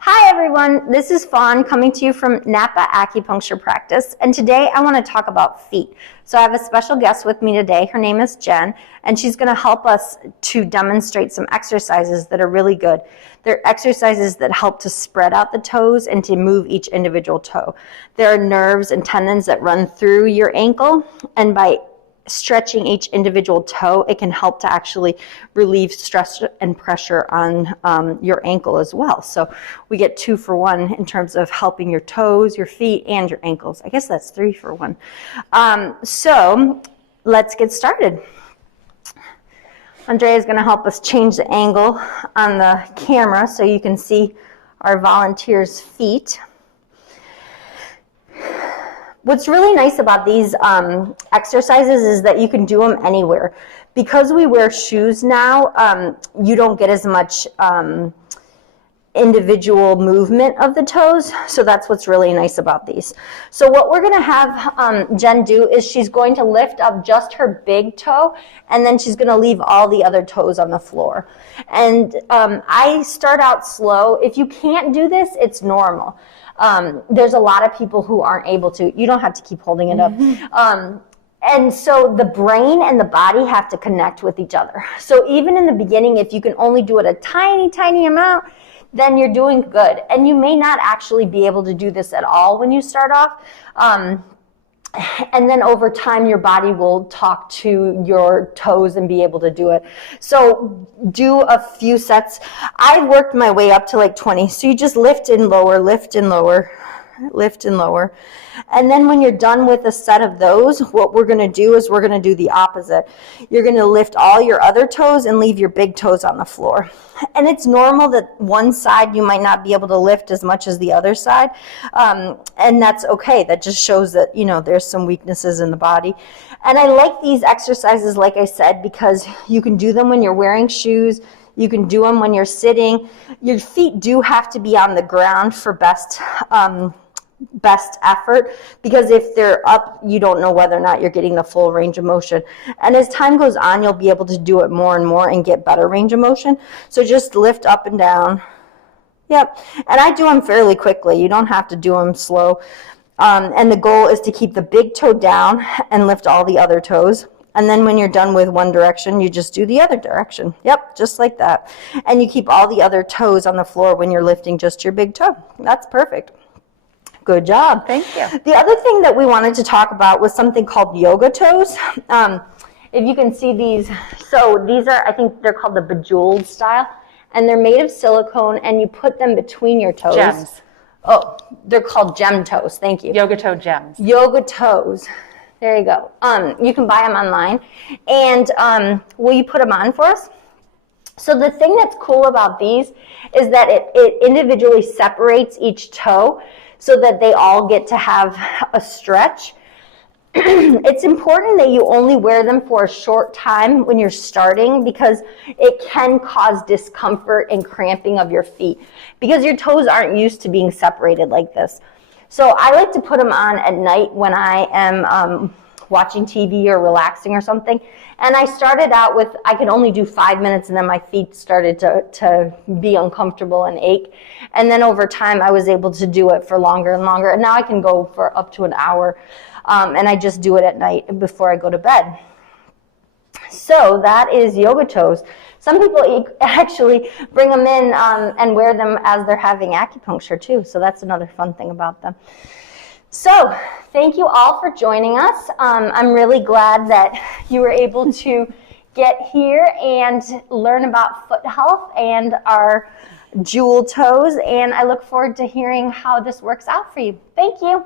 Hi everyone, this is Fawn coming to you from Napa Acupuncture Practice, and today I want to talk about feet. So I have a special guest with me today. Her name is Jen, and she's going to help us to demonstrate some exercises that are really good. They're exercises that help to spread out the toes and to move each individual toe. There are nerves and tendons that run through your ankle, and by stretching each individual toe, it can help to actually relieve stress and pressure on your ankle as well. So we get 2 for 1 in terms of helping your toes, your feet, and your ankles. I guess that's 3 for 1. So let's get started. Andrea is going to help us change the angle on the camera so you can see our volunteers' feet. What's really nice about these exercises is that you can do them anywhere. Because we wear shoes now, you don't get as much individual movement of the toes, so that's what's really nice about these. So what we're going to have Jen do is she's going to lift up just her big toe, and then she's going to leave all the other toes on the floor. And I start out slow. If you can't do this, it's normal. There's a lot of people who aren't able to. You don't have to keep holding it up. And so the brain and the body have to connect with each other. So even in the beginning, if you can only do it a tiny, tiny amount, then you're doing good. And you may not actually be able to do this at all when you start off. And then over time, your body will talk to your toes and be able to do it. So do a few sets. I worked my way up to like 20. So you just lift and lower, lift and lower, lift and lower. And then when you're done with a set of those, what we're going to do is we're going to do the opposite. You're going to lift all your other toes and leave your big toes on the floor. And it's normal that one side you might not be able to lift as much as the other side. And that's okay. That just shows that, you know, there's some weaknesses in the body. And I like these exercises, like I said, because you can do them when you're wearing shoes. You can do them when you're sitting. Your feet do have to be on the ground for best effort, because if they're up, you don't know whether or not you're getting the full range of motion. And as time goes on, you'll be able to do it more and more and get better range of motion. So just lift up and down. Yep. And I do them fairly quickly. You don't have to do them slow. And the goal is to keep the big toe down and lift all the other toes. And then when you're done with one direction, you just do the other direction. Yep, just like that. And you keep all the other toes on the floor when you're lifting just your big toe. That's perfect. Good job. Thank you. The other thing that we wanted to talk about was something called yoga toes. If you can see these, so these are, I think they're called the Bejeweled style, and they're made of silicone, and you put them between your toes. Gems. Oh, they're called gem toes. Thank you. Yoga toe gems. Yoga toes. There you go. You can buy them online. And will you put them on for us? So the thing that's cool about these is that it individually separates each toe so that they all get to have a stretch. It's important that you only wear them for a short time when you're starting, because it can cause discomfort and cramping of your feet because your toes aren't used to being separated like this. So I like to put them on at night when I am watching TV or relaxing or something. And I started out with, I could only do 5 minutes, and then my feet started to be uncomfortable and ache. And then over time, I was able to do it for longer and longer. And now I can go for up to an hour. And I just do it at night before I go to bed. So that is yoga toes. Some people actually bring them in and wear them as they're having acupuncture too. So that's another fun thing about them. So thank you all for joining us. I'm really glad that you were able to get here and learn about foot health and our jewel toes. And I look forward to hearing how this works out for you. Thank you.